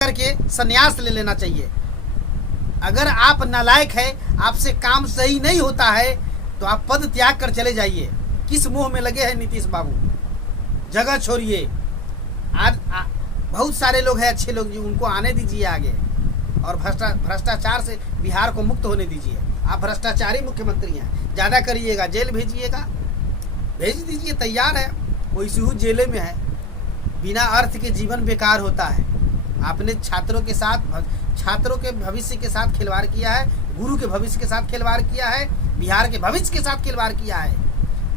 करके संन्यास ले लेना चाहिए। अगर आप नालायक है, आपसे काम सही नहीं होता है तो आप पद त्याग कर चले जाइए। किस मुंह में लगे हैं नीतीश बाबू, जगह छोड़िए। आज बहुत सारे लोग हैं अच्छे लोग, उनको आने दीजिए आगे और भ्रष्टाचार से बिहार को मुक्त होने दीजिए। आप भ्रष्टाचारी मुख्यमंत्री हैं, ज़्यादा करिएगा जेल भेजिएगा, भेज दीजिए, तैयार है। कोई सूद जेले में है, बिना अर्थ के जीवन बेकार होता है। आपने छात्रों के भविष्य के साथ खिलवाड़ किया है, गुरु के भविष्य के साथ खिलवाड़ किया है, बिहार के भविष्य के साथ खिलवाड़ किया है।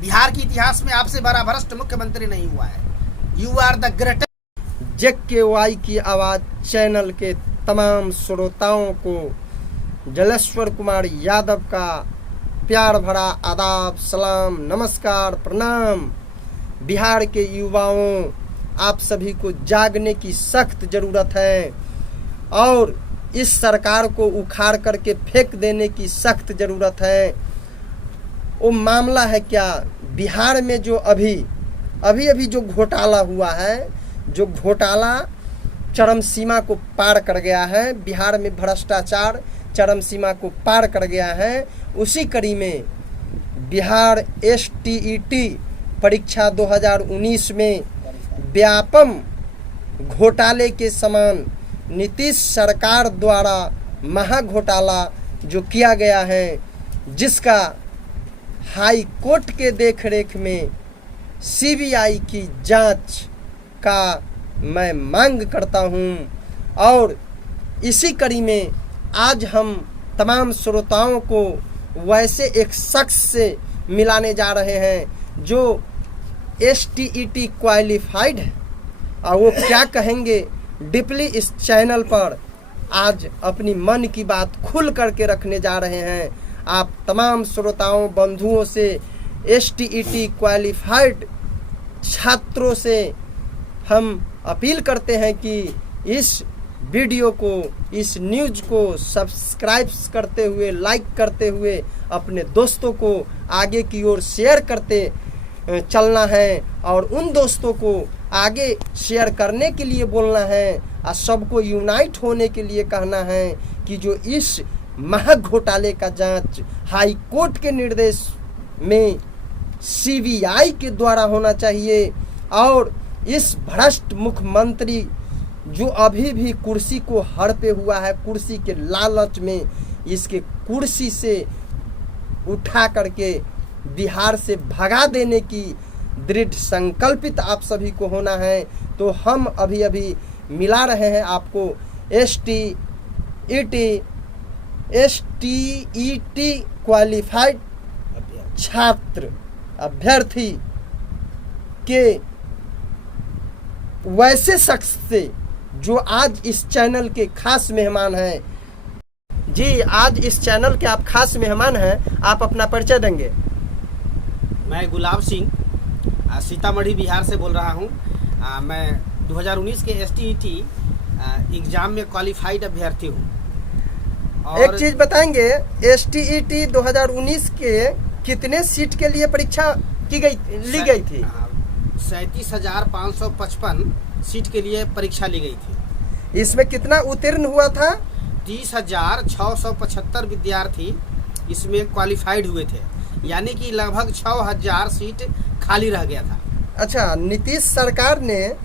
बिहार के इतिहास में आपसे बड़ा भ्रष्ट मुख्यमंत्री नहीं हुआ है। You are the greatest. JKY की आवाज़ चैनल के तमाम श्रोताओं को जलेश्वर कुमार यादव का प्यार भरा आदाब, सलाम, नमस्कार, प्रणाम। बिहार के युवाओं, आप सभी को जागने की सख्त ज़रूरत है और इस सरकार को उखाड़ करके फेंक देने की सख्त ज़रूरत है। वो मामला है क्या, बिहार में जो अभी जो घोटाला हुआ है, जो घोटाला चरम सीमा को पार कर गया है, बिहार में भ्रष्टाचार चरम सीमा को पार कर गया है, उसी कड़ी में बिहार STET परीक्षा 2019 में व्यापम घोटाले के समान नीतीश सरकार द्वारा महाघोटाला जो किया गया है, जिसका हाई कोर्ट के देखरेख में CBI की जांच का मैं मांग करता हूं। और इसी कड़ी में आज हम तमाम श्रोताओं को वैसे एक शख्स से मिलाने जा रहे हैं जो STET क्वालिफाइड है और वो क्या कहेंगे डीपली इस चैनल पर आज अपनी मन की बात खुल करके रखने जा रहे हैं। आप तमाम श्रोताओं बंधुओं से, STET क्वालिफाइड छात्रों से हम अपील करते हैं कि इस वीडियो को, इस न्यूज़ को सब्सक्राइब करते हुए, लाइक करते हुए अपने दोस्तों को आगे की ओर शेयर करते चलना है और उन दोस्तों को आगे शेयर करने के लिए बोलना है और सबको यूनाइट होने के लिए कहना है कि जो इस महाघोटाले का जांच हाई कोर्ट के निर्देश में CBI के द्वारा होना चाहिए और इस भ्रष्ट मुख्यमंत्री जो अभी भी कुर्सी को हड़पे हुआ है, कुर्सी के लालच में इसके कुर्सी से उठा करके बिहार से भगा देने की दृढ़ संकल्पित आप सभी को होना है। तो हम अभी मिला रहे हैं आपको STET क्वालिफाइड छात्र अभ्यर्थी के वैसे शख्स से जो आज इस चैनल के खास मेहमान हैं। जी, आज इस चैनल के आप खास मेहमान हैं, आप अपना परिचय देंगे। मैं गुलाब सिंह सीतामढ़ी बिहार से बोल रहा हूँ। मैं 2019 के STET एग्ज़ाम में क्वालिफाइड अभ्यर्थी हूँ। एक चीज़ बताएंगे, STET 2019 के कितने सीट के लिए परीक्षा ली गई थी? 37,555 सीट के लिए परीक्षा ली गई थी। इसमें कितना उत्तीर्ण हुआ था? 30,675 विद्यार्थी इसमें क्वालिफाइड हुए थे, यानी कि लगभग 6,000 सीट खाली रह गया था। अच्छा, नीतीश सरकार ने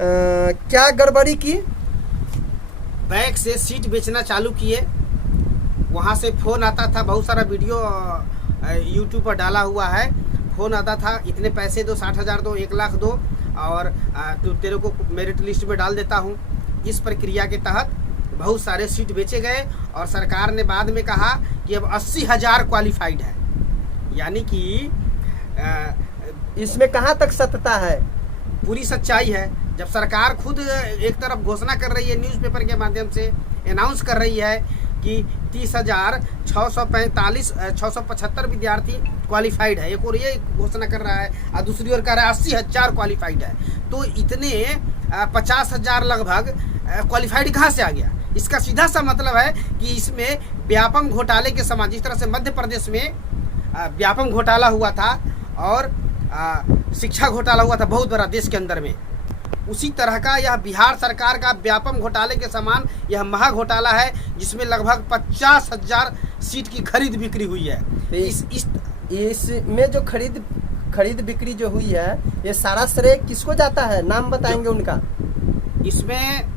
क्या गड़बड़ी की? बैंक से सीट बेचना चालू किए, वहाँ से फ़ोन आता था, बहुत सारा वीडियो YouTube पर डाला हुआ है। फ़ोन आता था, इतने पैसे दो, 60,000 दो, 1 लाख दो और तेरे को मेरिट लिस्ट में डाल देता हूँ। इस प्रक्रिया के तहत बहुत सारे सीट बेचे गए और सरकार ने बाद में कहा कि अब 80,000 क्वालिफाइड है, यानी कि इसमें कहाँ तक सत्यता है? पूरी सच्चाई है। जब सरकार खुद एक तरफ घोषणा कर रही है, न्यूज़पेपर के माध्यम से अनाउंस कर रही है कि 30,675 विद्यार्थी क्वालिफाइड है, एक और ये घोषणा कर रहा है और दूसरी ओर कह रहा है 80,000 क्वालिफाइड है, तो इतने 50,000 लगभग क्वालिफाइड कहाँ से आ गया? इसका सीधा सा मतलब है कि इसमें व्यापम घोटाले के समान, जिस तरह से मध्य प्रदेश में व्यापम घोटाला हुआ था और शिक्षा घोटाला हुआ था बहुत बड़ा देश के अंदर में, उसी तरह का यह बिहार सरकार का व्यापम घोटाले के समान यह महा घोटाला है, जिसमें लगभग 50,000 सीट की खरीद बिक्री हुई है। इसमें जो खरीद बिक्री जो हुई है, ये सारा श्रेय किसको जाता है? नाम बताएंगे उनका। इसमें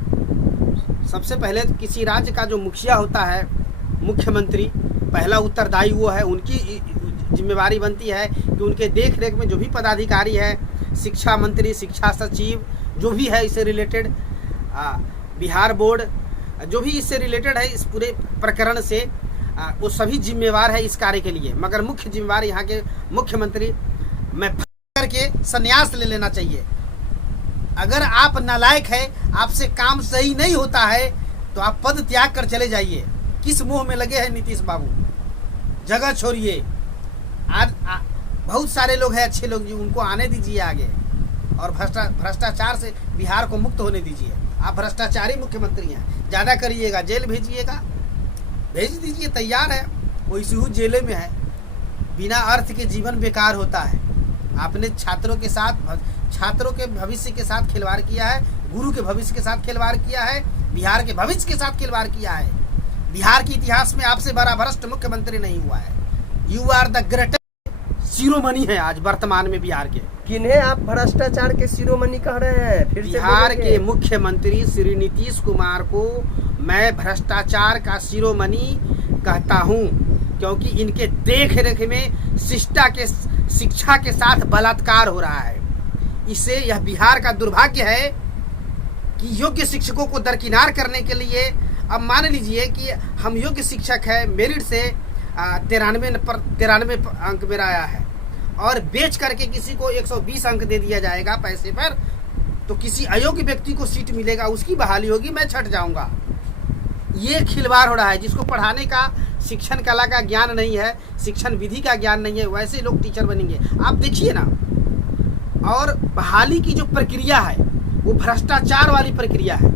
सबसे पहले किसी राज्य का जो मुखिया होता है, मुख्यमंत्री, पहला उत्तरदायी वो है। उनकी जिम्मेवारी बनती है कि उनके देख रेख में जो भी पदाधिकारी है, शिक्षा मंत्री, शिक्षा सचिव, जो भी है इससे रिलेटेड, बिहार बोर्ड, जो भी इससे रिलेटेड है इस पूरे प्रकरण से, वो सभी जिम्मेवार है इस कार्य के लिए। मगर मुख्य जिम्मेवार यहाँ के मुख्यमंत्री में करके संन्यास ले लेना चाहिए। अगर आप नालायक है, आपसे काम सही नहीं होता है, तो आप पद त्याग कर चले जाइए। किस मोह में लगे हैं नीतीश बाबू? जगह छोड़िए। आज बहुत सारे लोग हैं अच्छे लोग, जो उनको आने दीजिए आगे, और भ्रष्टाचार से बिहार को मुक्त होने दीजिए। आप भ्रष्टाचारी मुख्यमंत्री हैं, ज़्यादा करिएगा, जेल भेजिएगा, भेज दीजिए, तैयार है। वो इसी जेल में है। बिना अर्थ के जीवन बेकार होता है। आपने छात्रों के भविष्य के साथ खिलवाड़ किया है, गुरु के भविष्य के साथ खिलवाड़ किया है, बिहार के भविष्य के साथ खिलवाड़ किया है। बिहार के इतिहास में आपसे बड़ा भ्रष्ट मुख्यमंत्री नहीं हुआ है। यू आर द ग्रेटेस्ट शिरोमणि है आज वर्तमान में बिहार के। किन्हें आप भ्रष्टाचार के शिरोमणि कह रहे हैं? फिर से बिहार के मुख्यमंत्री श्री नीतीश कुमार को मैं भ्रष्टाचार का शिरोमणि कहता हूं, क्योंकि इनके देख रेख में शिक्षा के साथ बलात्कार हो रहा है। इससे यह बिहार का दुर्भाग्य है कि योग्य शिक्षकों को दरकिनार करने के लिए, अब मान लीजिए कि हम योग्य शिक्षक है, मेरिट से 93 अंक मेरा आया है, और बेच करके किसी को 120 अंक दे दिया जाएगा पैसे पर, तो किसी अयोग्य व्यक्ति को सीट मिलेगा, उसकी बहाली होगी, मैं छट जाऊंगा। ये खिलवाड़ हो रहा है। जिसको पढ़ाने का, शिक्षण कला का ज्ञान नहीं है, शिक्षण विधि का ज्ञान नहीं है, वैसे लोग टीचर बनेंगे। आप देखिए ना। और बहाली की जो प्रक्रिया है वो भ्रष्टाचार वाली प्रक्रिया है।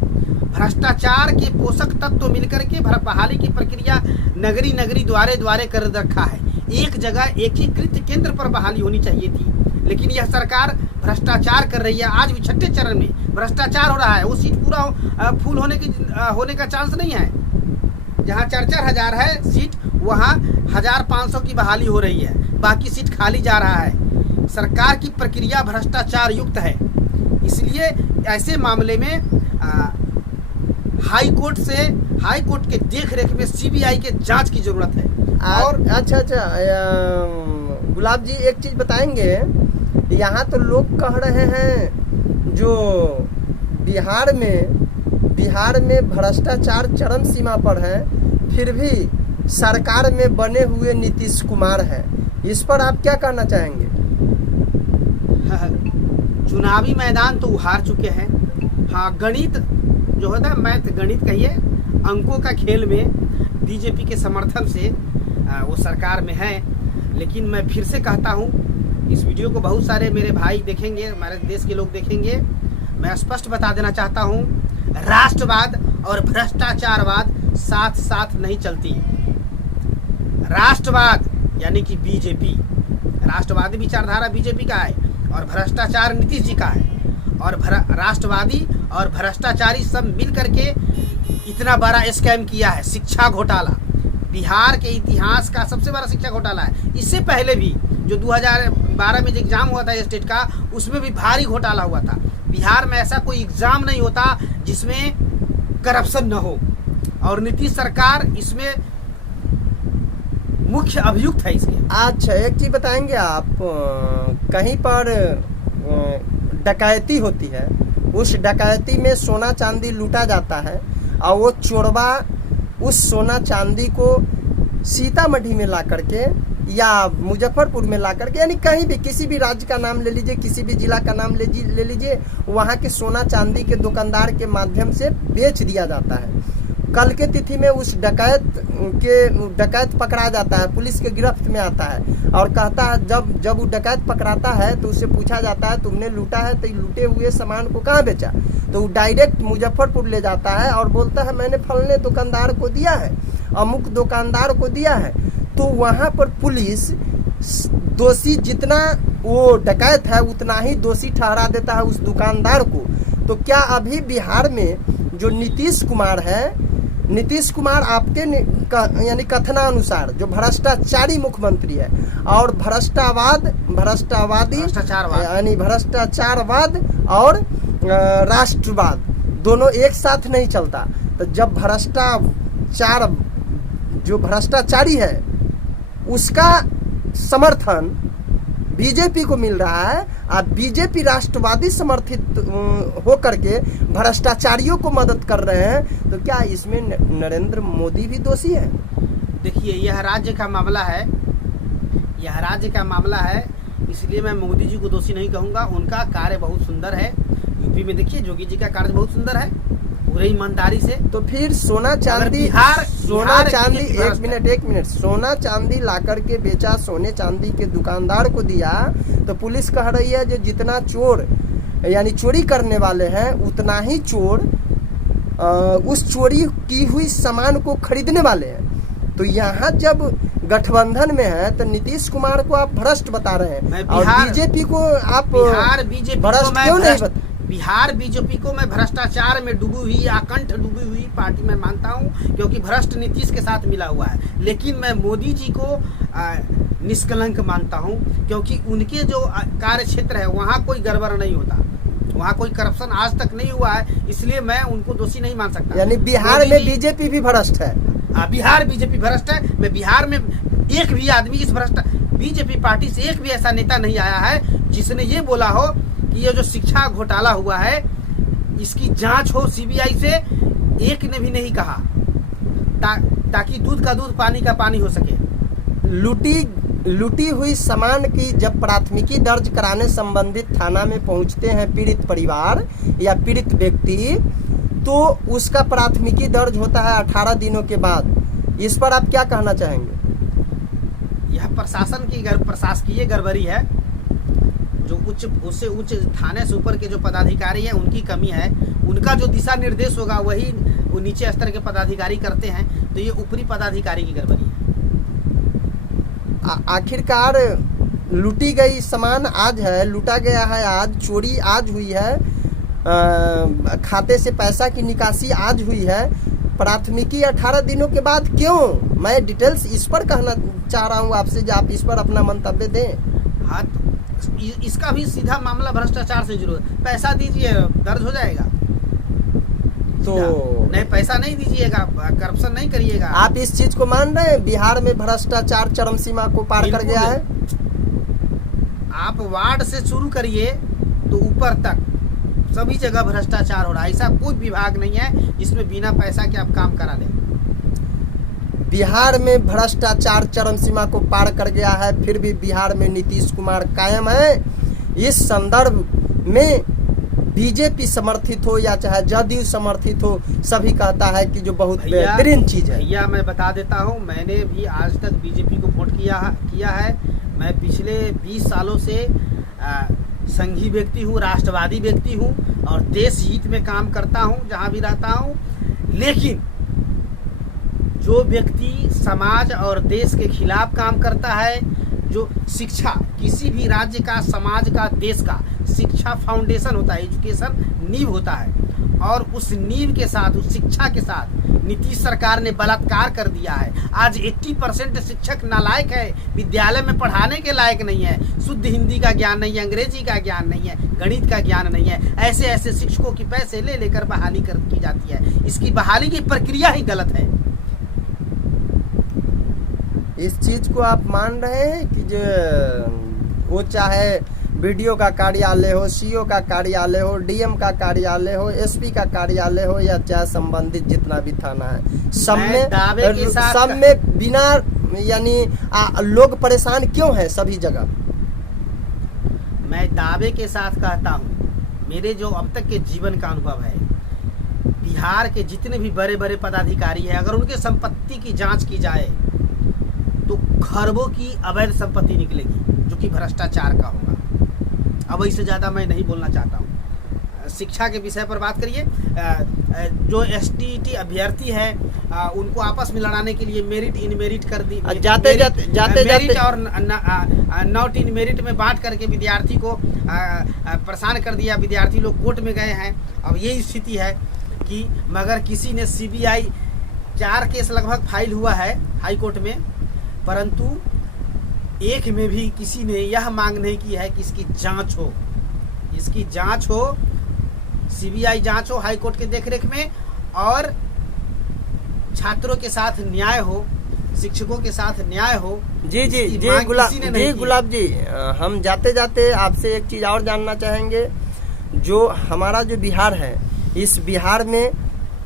भ्रष्टाचार के पोषक तत्व तो मिलकर के बहाली की प्रक्रिया नगरी द्वारे कर रखा है। एक जगह एकीकृत केंद्र पर बहाली होनी चाहिए थी, लेकिन यह सरकार भ्रष्टाचार कर रही है। आज भी 6ठे चरण में भ्रष्टाचार हो रहा है। वो सीट पूरा फुल होने का चांस नहीं है। जहाँ 4-4 हजार है सीट, वहाँ 1500 की बहाली हो रही है, बाकी सीट खाली जा रहा है। सरकार की प्रक्रिया भ्रष्टाचार युक्त है। इसलिए ऐसे मामले में हाई कोर्ट के देख रेख में सीबीआई के जांच की जरूरत है। और अच्छा गुलाब जी, एक चीज बताएंगे। यहाँ तो लोग कह रहे हैं जो बिहार में भ्रष्टाचार चरम सीमा पर है, फिर भी सरकार में बने हुए नीतीश कुमार है। इस पर आप क्या कहना चाहेंगे? चुनावी मैदान तो हार चुके हैं। हाँ, गणित जो होता है, मैथ गणित कहिए, अंकों का खेल में बीजेपी के समर्थन से वो सरकार में है। लेकिन मैं फिर से कहता हूँ, इस वीडियो को बहुत सारे मेरे भाई देखेंगे, हमारे देश के लोग देखेंगे। मैं स्पष्ट बता देना चाहता हूँ, राष्ट्रवाद और भ्रष्टाचारवाद साथ साथ नहीं चलती। राष्ट्रवाद यानी कि बीजेपी, राष्ट्रवादी विचारधारा बीजेपी का है, और भ्रष्टाचार नीतीश जी का है। और राष्ट्रवादी और भ्रष्टाचारी सब मिल करके इतना बड़ा स्कैम किया है। शिक्षा घोटाला बिहार के इतिहास का सबसे बड़ा शिक्षा घोटाला है। इससे पहले भी जो 2012 में जो एग्जाम हुआ था स्टेट का, उसमें भी भारी घोटाला हुआ था। बिहार में ऐसा कोई एग्जाम नहीं होता जिसमें करप्शन न हो, और नीतीश सरकार इसमें मुख्य अभियुक्त है इसके। अच्छा, एक चीज बताएंगे आप, कहीं पर डकैती होती है, उस डकैती में सोना चांदी लूटा जाता है, और वो चोरवा उस सोना चांदी को सीतामढ़ी में ला करके या मुजफ्फरपुर में ला करके, यानी कहीं भी, किसी भी राज्य का नाम ले लीजिए, किसी भी जिला का नाम ले लीजिए, वहाँ के सोना चांदी के दुकानदार के माध्यम से बेच दिया जाता है। कल के तिथि में उस डकैत पकड़ा जाता है, पुलिस के गिरफ्त में आता है, और कहता है, जब वो डकैत पकड़ाता है तो उससे पूछा जाता है तुमने लूटा है तो लूटे हुए सामान को कहाँ बेचा? तो वो डायरेक्ट मुजफ्फरपुर ले जाता है और बोलता है मैंने फलने दुकानदार को दिया है, अमुक दुकानदार को दिया है। तो वहाँ पर पुलिस दोषी, जितना वो डकैत है उतना ही दोषी ठहरा देता है उस दुकानदार को। तो क्या अभी बिहार में जो नीतीश कुमार है, नीतीश कुमार आपके यानी कथनानुसार जो भ्रष्टाचारी मुख्यमंत्री है और यानी भ्रष्टाचारवाद और राष्ट्रवाद दोनों एक साथ नहीं चलता। तो जब भ्रष्टाचारी है उसका समर्थन बीजेपी को मिल रहा है और बीजेपी राष्ट्रवादी समर्थित होकर के भ्रष्टाचारियों को मदद कर रहे हैं, तो क्या इसमें नरेंद्र मोदी भी दोषी है? देखिए, यह राज्य का मामला है, इसलिए मैं मोदी जी को दोषी नहीं कहूँगा। उनका कार्य बहुत सुंदर है। यूपी में देखिए योगी जी का कार्य बहुत सुंदर है, पूरे ईमानदारी से। तो फिर सोना चांदी एक मिनट सोना चांदी लाकर के बेचा, सोने चांदी के दुकानदार को दिया, तो पुलिस कह रही है जो जितना चोर यानी चोरी करने वाले हैं उतना ही चोर उस चोरी की हुई सामान को खरीदने वाले हैं। तो यहाँ जब गठबंधन में है तो नीतीश कुमार को आप भ्रष्ट बता रहे हैं और बीजेपी को आप भ्रष्ट क्यों नहीं बता? बिहार बीजेपी को मैं भ्रष्टाचार में डूबी हुई, आकंठ डूबी हुई पार्टी में मानता हूं, क्योंकि भ्रष्ट नीतीश के साथ मिला हुआ है। लेकिन मैं मोदी जी को निष्कलंक मानता हूं, क्योंकि उनके जो कार्य क्षेत्र है वहां कोई गड़बड़ नहीं होता, वहाँ कोई करप्शन आज तक नहीं हुआ है, इसलिए मैं उनको दोषी नहीं मान सकता। यानी बिहार में बीजेपी भी भ्रष्ट है? बिहार बीजेपी भ्रष्ट है। मैं बिहार में एक भी आदमी इस बीजेपी पार्टी से एक भी ऐसा नेता नहीं आया है जिसने ये बोला हो कि ये जो शिक्षा घोटाला हुआ है इसकी जांच हो सीबीआई से, एक ने भी नहीं कहा, ताकि दूध का दूध पानी का पानी हो सके। लूटी हुई सामान की जब प्राथमिकी दर्ज कराने संबंधित थाना में पहुंचते हैं पीड़ित परिवार या पीड़ित व्यक्ति, तो उसका प्राथमिकी दर्ज होता है 18 दिनों के बाद। इस पर आप क्या कहना चाहेंगे? यह प्रशासकीय गड़बड़ी है। जो उससे उच्च थाने से ऊपर के जो पदाधिकारी हैं उनकी कमी है। उनका जो दिशा निर्देश होगा वही वो नीचे स्तर के पदाधिकारी करते हैं, तो ये ऊपरी पदाधिकारी की गड़बड़ी है। आखिरकार लूटी गई सामान आज है, लूटा गया है आज, चोरी आज हुई है, खाते से पैसा की निकासी आज हुई है, प्राथमिकी 18 दिनों के बाद क्यों? मैं डिटेल्स इस पर कहना चाह रहा हूँ आपसे, जो आप इस पर अपना मंतव्य दें। हाँ, इसका भी सीधा मामला भ्रष्टाचार से जुड़ा है। पैसा दीजिए दर्ज हो जाएगा, तो नहीं पैसा नहीं दीजिएगा, करप्शन नहीं करिएगा। आप इस चीज को मान रहे हैं बिहार में भ्रष्टाचार चरम सीमा को पार कर गया है? आप वार्ड से शुरू करिए तो ऊपर तक सभी जगह भ्रष्टाचार हो रहा है। ऐसा कोई विभाग नहीं है जिसमें बिना पैसा के आप काम करा लें। बिहार में भ्रष्टाचार चरम सीमा को पार कर गया है, फिर भी बिहार में नीतीश कुमार कायम है। इस संदर्भ में बीजेपी समर्थित हो या चाहे जदयू समर्थित हो, सभी कहता है कि जो बहुत बेहतरीन चीज है। भैया मैं बता देता हूँ, मैंने भी आज तक बीजेपी को वोट किया है। मैं पिछले 20 सालों से संघी व्यक्ति हूँ, राष्ट्रवादी व्यक्ति हूँ और देश हित में काम करता हूँ जहाँ भी रहता हूँ। लेकिन जो व्यक्ति समाज और देश के खिलाफ काम करता है, जो शिक्षा किसी भी राज्य का, समाज का, देश का शिक्षा फाउंडेशन होता है, एजुकेशन नींव होता है, और उस नींव के साथ, उस शिक्षा के साथ नीतीश सरकार ने बलात्कार कर दिया है। आज 80% शिक्षक नालायक है, विद्यालय में पढ़ाने के लायक नहीं है, शुद्ध हिंदी का ज्ञान नहीं है, अंग्रेजी का ज्ञान नहीं है, गणित का ज्ञान नहीं है। ऐसे ऐसे शिक्षकों की पैसे ले लेकर बहाली की जाती है। इसकी बहाली की प्रक्रिया ही गलत है। इस चीज को आप मान रहे हैं कि जो वो चाहे बीडीओ का कार्यालय हो, सीओ का कार्यालय हो, डीएम का कार्यालय हो, एसपी का कार्यालय हो, या चाहे संबंधित जितना भी थाना है, सब में बिना यानी लोग परेशान क्यों है सभी जगह? मैं दावे के साथ कहता हूँ, मेरे जो अब तक के जीवन का अनुभव है, बिहार के जितने भी बड़े बड़े पदाधिकारी हैं, अगर उनके संपत्ति की जांच की जाए तो खरबों की अवैध संपत्ति निकलेगी, जो कि भ्रष्टाचार का होगा। अब इससे ज़्यादा मैं नहीं बोलना चाहता हूँ। शिक्षा के विषय पर बात करिए, जो STET अभ्यर्थी है उनको आपस में लड़ाने के लिए मेरिट इन मेरिट कर दी, जाते मेरिट और नॉट इन मेरिट में बांट करके विद्यार्थी को परेशान कर दिया। विद्यार्थी लोग कोर्ट में गए हैं। अब यही स्थिति है कि मगर किसी ने CBI 4 केस लगभग फाइल हुआ है हाई कोर्ट में, परंतु एक में भी किसी ने यह मांग नहीं की है कि इसकी जांच हो, इसकी जांच हो, CBI जांच हो हाई कोर्ट के देखरेख में, और छात्रों के साथ न्याय हो, शिक्षकों के साथ न्याय हो। जी गुलाब जी, हम जाते जाते आपसे एक चीज और जानना चाहेंगे। जो हमारा जो बिहार है, इस बिहार में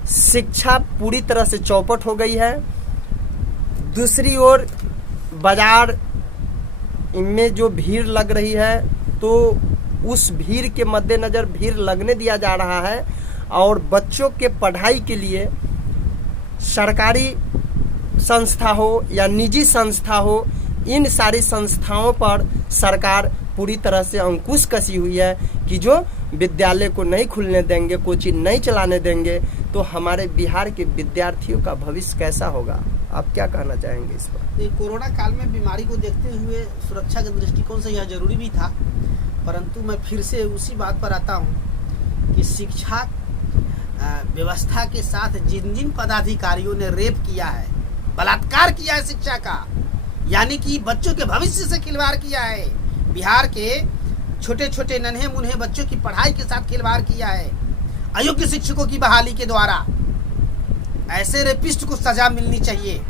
शिक्षा पूरी तरह से चौपट हो गई है। दूसरी ओर बाजार में जो भीड़ लग रही है, तो उस भीड़ के मद्देनजर भीड़ लगने दिया जा रहा है, और बच्चों के पढ़ाई के लिए सरकारी संस्था हो या निजी संस्था हो, इन सारी संस्थाओं पर सरकार पूरी तरह से अंकुश कसी हुई है कि जो विद्यालय को नहीं खुलने देंगे, कोचिंग नहीं चलाने देंगे, तो हमारे बिहार के विद्यार्थियों का भविष्य कैसा होगा? आप क्या कहना चाहेंगे इस पर? कोरोना काल में बीमारी को देखते हुए सुरक्षा के दृष्टिकोण से यह जरूरी भी था, परंतु मैं फिर से उसी बात पर आता हूँ कि शिक्षा व्यवस्था के साथ जिन जिन पदाधिकारियों ने रेप किया है, बलात्कार किया है शिक्षा का, यानी कि बच्चों के भविष्य से खिलवाड़ किया है, बिहार के छोटे छोटे नन्हे मुन्हे बच्चों की पढ़ाई के साथ खिलवाड़ किया है, अयोग्य शिक्षकों की बहाली के द्वारा, ऐसे रेपिस्ट को सजा मिलनी चाहिए।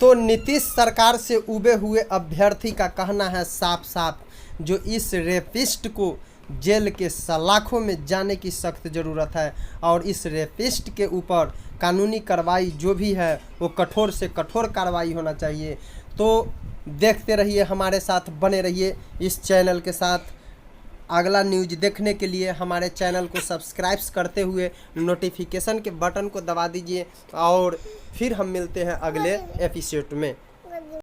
तो नीतीश सरकार से उबे हुए अभ्यर्थी का कहना है साफ साफ, जो इस रेपिस्ट को जेल के सलाखों में जाने की सख्त ज़रूरत है, और इस रेपिस्ट के ऊपर कानूनी कार्रवाई जो भी है वो कठोर से कठोर कार्रवाई होना चाहिए। तो देखते रहिए, हमारे साथ बने रहिए इस चैनल के साथ। अगला न्यूज देखने के लिए हमारे चैनल को सब्सक्राइब करते हुए नोटिफिकेशन के बटन को दबा दीजिए, और फिर हम मिलते हैं अगले एपिसोड में।